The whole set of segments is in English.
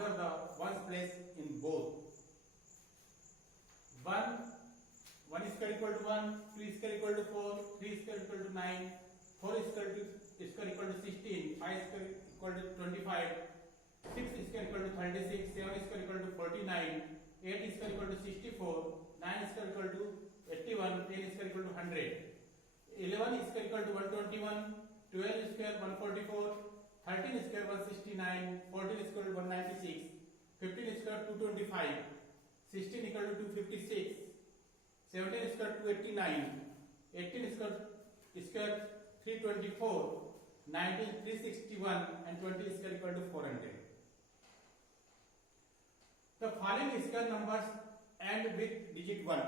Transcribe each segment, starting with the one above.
observe the ones place in both. 1 square equal to 1, 2 square equal to 4, 3 square equal to 9, 4 square equal to 16, 5 square equal to 25, 6 square equal to 36, 7 square equal to 49, 8 square equal to 64, 9 square equal to 81, 10 square equal to 100, 11 square equal to 121, 12 square 144, 13 square 169, 14 square 196, 15 square 225, 16 equal to 256, 17 square 289, 18 square 324, 19 361 and 20 square equal to 400. The following square numbers end with digit 1.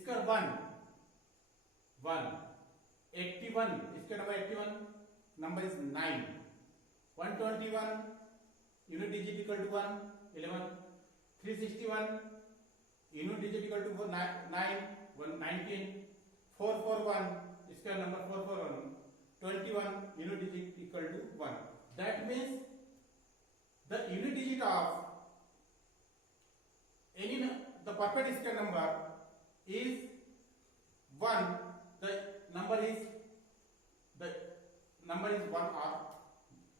Square 1, 81, square number 81, number is 9. 121, unit digit equal to 1, 11. 361, unit digit equal to 9, 19. 441, square number 441, 21, unit digit equal to 1. That means the unit digit of the perfect square number is 1. The number is 1 or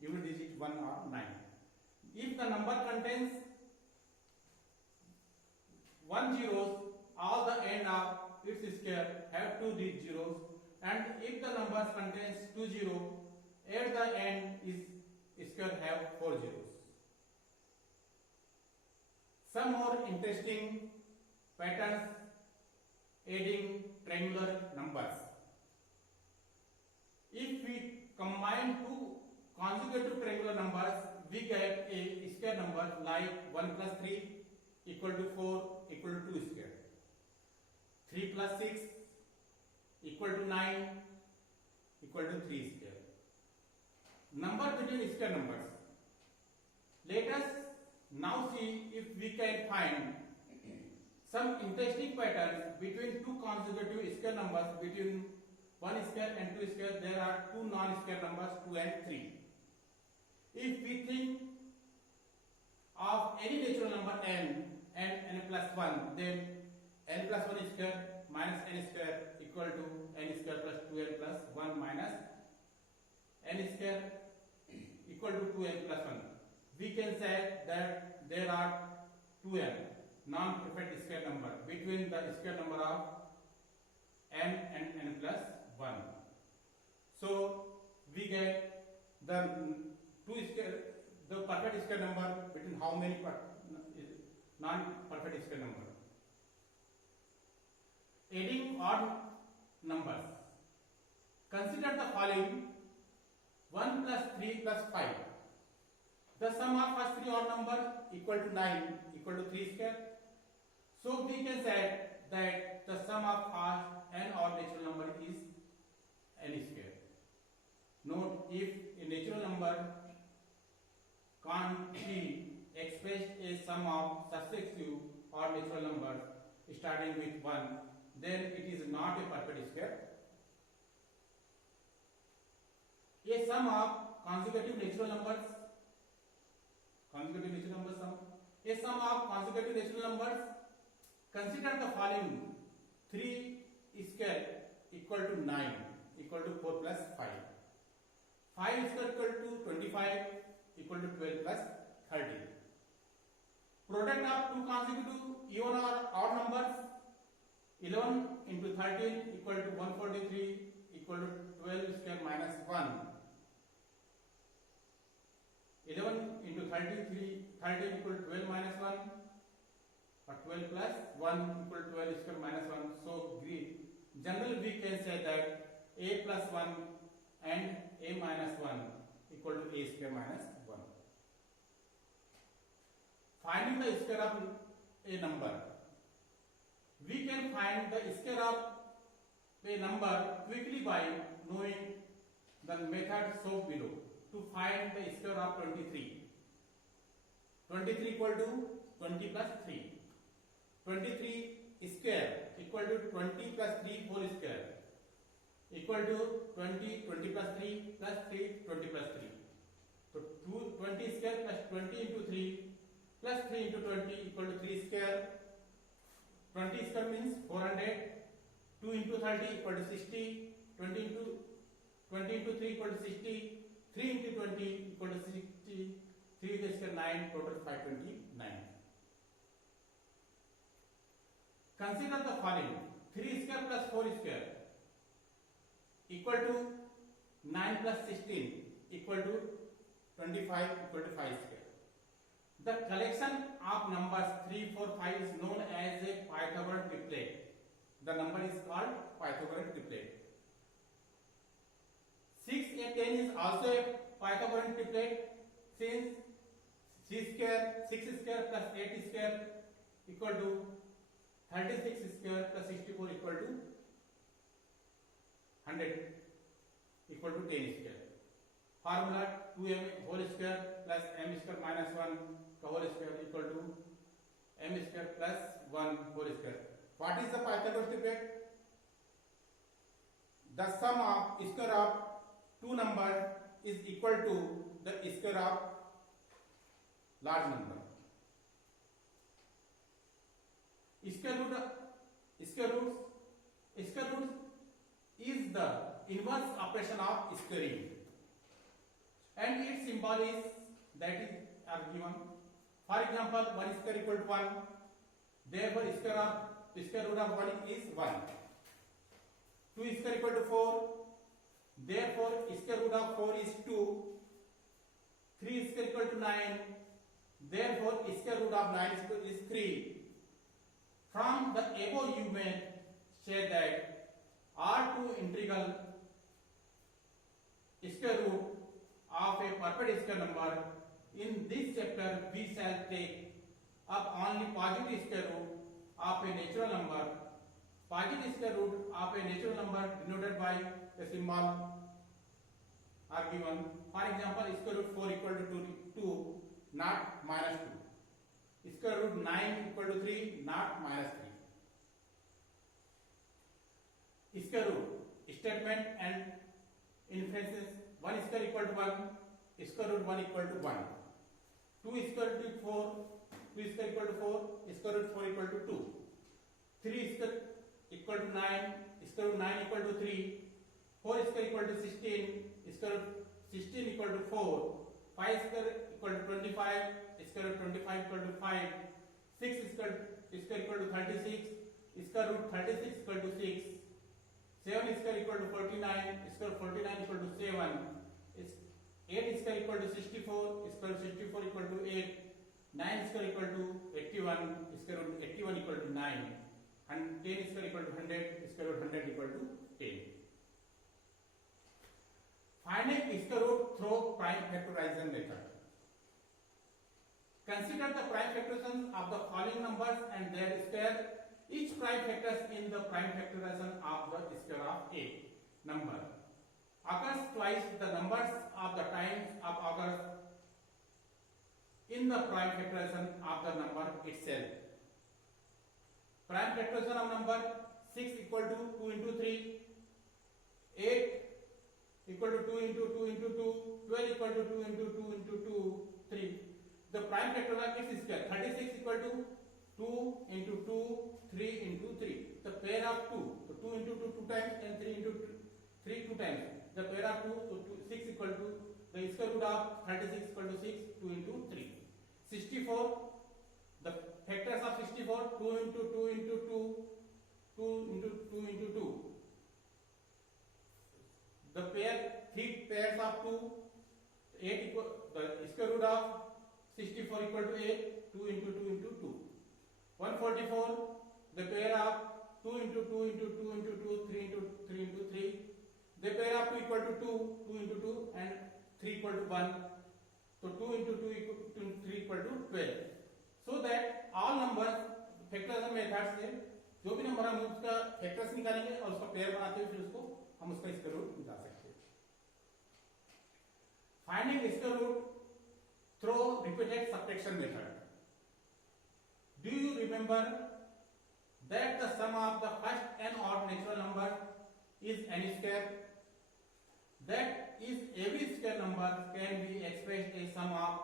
unit digit 1 or 9. If the number contains 1 zeros, all the end of its square have 2 zeros, and if the number contains 2 zeros, at the end is square have 4 zeros. Some more interesting patterns adding triangular numbers. If we combine two consecutive triangular numbers, we get a square number like 1 plus 3 equal to 4 equal to 2 square. 3 plus 6 equal to 9 equal to 3 square. Number between square numbers. Let us now see if we can find some interesting patterns between two consecutive square numbers. Between 1 square and 2 square, there are two non-square numbers 2 and 3. If we think of any natural number n and n plus 1, then n plus 1 square minus n square equal to n square plus 2n plus 1 minus n square equal to 2n plus 1. We can say that there are 2n non-perfect square number between the square number of n and n plus 1. So we get the perfect square number between how many non-perfect square number. Adding odd numbers. Consider the following: 1 plus 3 plus 5. The sum of first three odd number equal to 9 equal to 3 square. So we can say that the sum of first n odd natural number is n square. Note, if a natural number can't be expressed as sum of successive odd natural numbers starting with 1, then it is not a perfect square. A sum of consecutive natural numbers sum. A sum of consecutive natural numbers. Consider the following: 3 square equal to 9 equal to 4 plus 5. 5 square equal to 25 equal to 12 plus 30. Product of two consecutive even or odd numbers. 11 into 13 equal to 143 equal to 12 square minus 1. 11 into 13 equal to 12 minus 1, or 12 plus 1 equal to 12 square minus 1. So generally we can say that a plus 1 and a minus 1 equal to a square minus 1. Finding the square of a number. We can find the square of a number quickly by knowing the method shown below. To find the square of 23. 23 equal to 20 plus 3. 23 square equal to 20 plus 3 whole square equal to 20 plus 3 plus 3 20 plus 3. So 20 square plus 3 into 20 equal to 3 square. 20 square means 400. 2 into 30 equal to 60. 20 into 3 equal to 60. 3 into 20 equal to 60. 3 with the square 9. Total 529. Consider the following: 3 square plus 4 square equal to 9 plus 16 equal to 25 equal to 5 square. The collection of numbers 3, 4, 5 is known as a Pythagorean triplet. The number is called Pythagorean triplet. 6 and 10 is also a Pythagorean triplet, since 6 square plus 8 square equal to 36 square plus 64 equal to 100 equal to 10 square. Formula 2m whole square plus m square minus 1 whole square equal to m square plus 1 whole square. What is the Pythagorean triplet? The sum of square of two numbers is equal to the square of large number. Square roots is the inverse operation of squaring, and its symbol is that is are given. For example, 1 square equal to 1. Therefore, square root of 1 is 1. 2 square equal to 4. Therefore, square root of 4 is 2. 3 square equal to 9. Therefore, square root of 9 is 3. From the above, you may say that R2 integral square root of a perfect square number. In this chapter, we shall take up only positive square root of a natural number. Positive square root of a natural number denoted by the symbol are given. For example, square root 4 equal to 2, not minus 2. Square root 9 equal to 3, not minus 3. Square root statement and inferences: 1 square equal to 1, square root 1 equal to 1. 2 square root 4, 2 square equal to 4, square root 4 equal to 2. 3 square equal to 9, square root 9 equal to 3. 4 square equal to 16, square root 16 equal to 4. 5 square equal to 25, square root 25 equal to 5. 6 square equal to 36, square root 36 equal to 6. 7 square equal to 49, square root 49 equal to 7. 8 square equal to 64, square root 64 equal to 8. 9 square equal to 81, square root 81 equal to 9. And 10 square equal to 100, square root 100 equal to 10. Finding square root through prime factorization method. Consider the prime factorization of the following numbers and their square. Each prime factors in the prime factorization of the square of a number occurs twice the numbers of the times of occurs in the prime factorization of the number itself. Prime factorization of number 6 equal to 2 into 3, 8 equal to 2 into 2 into 2, 12 equal to 2 into 2 into 2, 3. The prime factorization is square. 36 equal to 2 into 2, 3 into 3. The pair of 2. So 2 into 2 2 times and 3 into 3 2 times. The pair of 2, so 6 equal to the square root of 36 equal to 6, 2 into 3. 64, the factors of 64, 2 into 2 into 2, 2 into 2 into 2. The pair, 3 pairs of 2, 8 equal, the square root of 64 equal to 8, 2 into 2 into 2. 144, the pair of 2 into 2 into 2 into 2, 3 into 3 into 3. The pair of 2 equal to 2, 2 into 2 and 3 equal to 1. So 2 into 2 equal to 3 equal to 12. So that all numbers factorization method से जो भी number हम उसका factors निकालेंगे और उसका pair बनाते हुए फिर उसको हम उसका स्क्वायर रूट निकाल सकते हैं. Finding square root through repeated subtraction method. Do you remember that the sum of the first n odd natural number is n square? That is, every square number can be expressed as sum of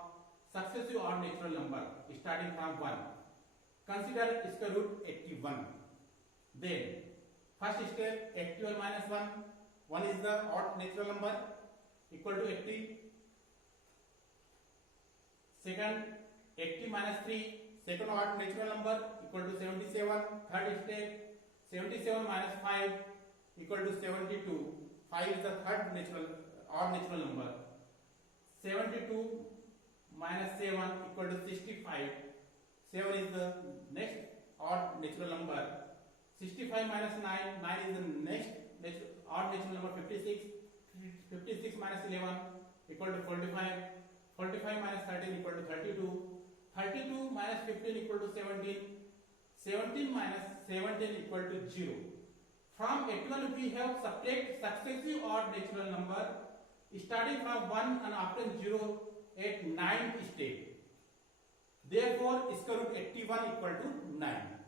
successive odd natural number starting from 1. Consider square root 81. Then first step 81 minus 1. 1 is the odd natural number equal to 80. Second 80 minus 3, second odd natural number equal to 77. Third step 77 minus 5 equal to 72. 5 is the third odd natural number. 72 minus 7 equal to 65. 7 is the next odd natural number. 65 minus 9, 9 is the next odd natural number. 56. 56 minus 11 equal to 45. 45 minus 13 equal to 32. 32 minus 15 equal to 17. 17 minus 17 equal to 0. From 81 we have subtract successive odd natural number starting from 1 and after 0 at 9 step. Therefore, square root 81 equal to 9.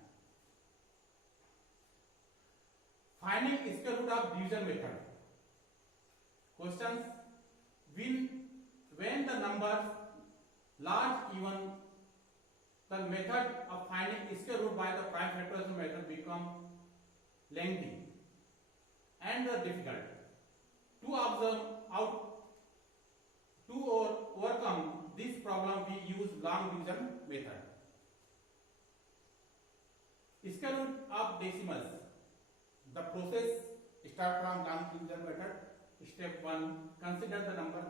Finding square root of division method. Questions: when the numbers large even, the method of finding square root by the prime factorization method become lengthy and difficult. To overcome this problem, we use long division method. Square root of decimals. The process start from long division method. Step 1. Consider the number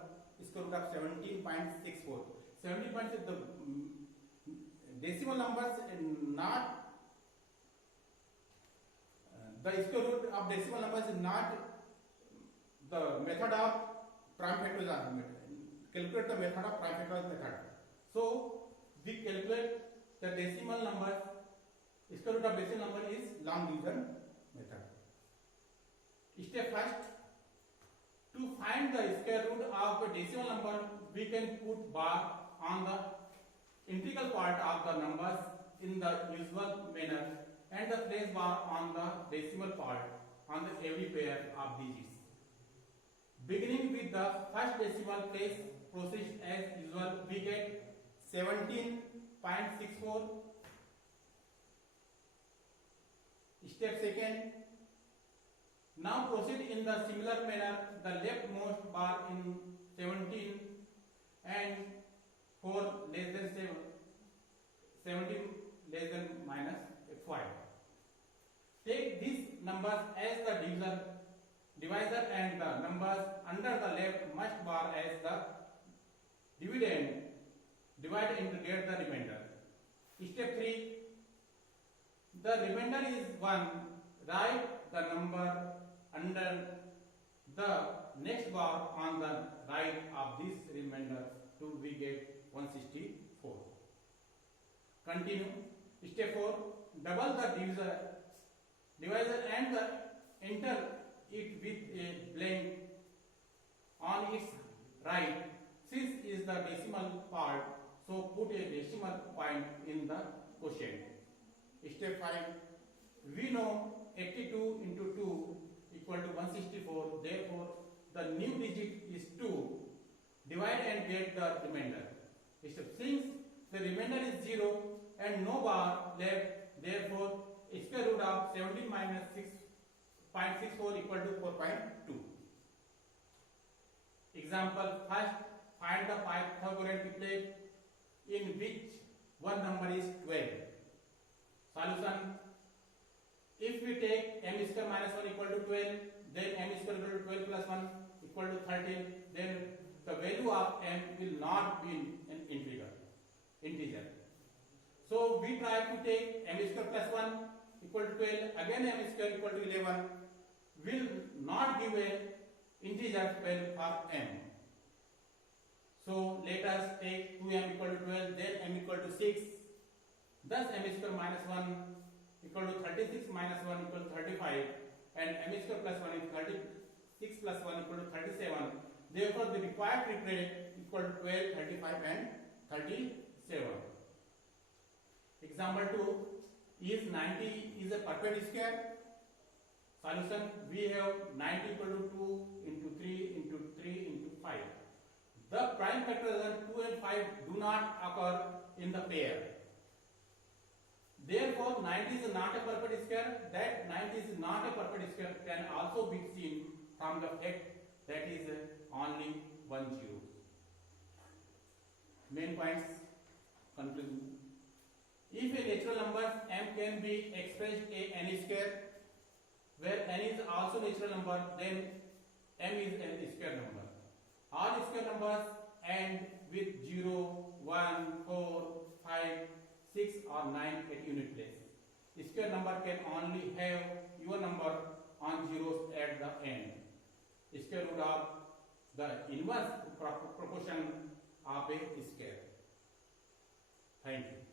square root of 17.64. 17.6, the decimal numbers not the square root of decimal numbers is not the method of prime factorization method. Calculate the method of prime factorization method. So we calculate the decimal number. Square root of decimal number is long division method. Step first. To find the square root of a decimal number, we can put bar on the integral part of the numbers in the usual manner and the place bar on the decimal part on the every pair of digits. Beginning with the first decimal place, proceed as usual. We get 17.64. Step second. Now proceed in the similar manner. The leftmost bar in 17 and 4 less than 7, 17 less than minus 5. Take these numbers as the divisor and the numbers under the leftmost bar as the dividend. Divide and get the remainder. Step 3. The remainder is 1. Write the number under the next bar on the right of this remainder till we get 164. Continue. Step 4. Double the divisor and enter it with a blank on its right. Since is the decimal part, so put a decimal point in the quotient. Step 5. We know 82 into 2 equal to 164. Therefore, the new digit is 2. Divide and get the remainder. Since the remainder is 0 and no bar left, therefore, square root of 17 minus 6.64 equal to 4.2. Example: first, find the Pythagorean triplet in which one number is 12. Solution: if we take m square minus 1 equal to 12, then m square equal to 12 plus 1 equal to 13, then the value of m will not be an integer. So we try to take m square plus 1 equal to 12, again m square equal to 11, will not give a integer value for m. So let us take 2m equal to 12, then m equal to 6. Thus m square minus 1 equal to 36 minus 1 equal to 35, and m square plus 1 is 36 plus 1 equal to 37. Therefore, the required triplet equal to 12, 35 and 37. Example 2. Is 90 is a perfect square? Solution: we have 90 equal to 2 into 3 into 3 into 5. The prime factors 2 and 5 do not occur in the pair. Therefore, 90 is not a perfect square. That 90 is not a perfect square can also be seen from the fact that is only 1 0. Main points, conclusion. If a natural number m can be expressed a n square, where n is also natural number, then m is a square number. All square numbers end with 0, 1, 4, 5, 6 or 9 at unit place. Square number can only have your number on zeros at the end. Square root of the inverse proportion of a square. Thank you.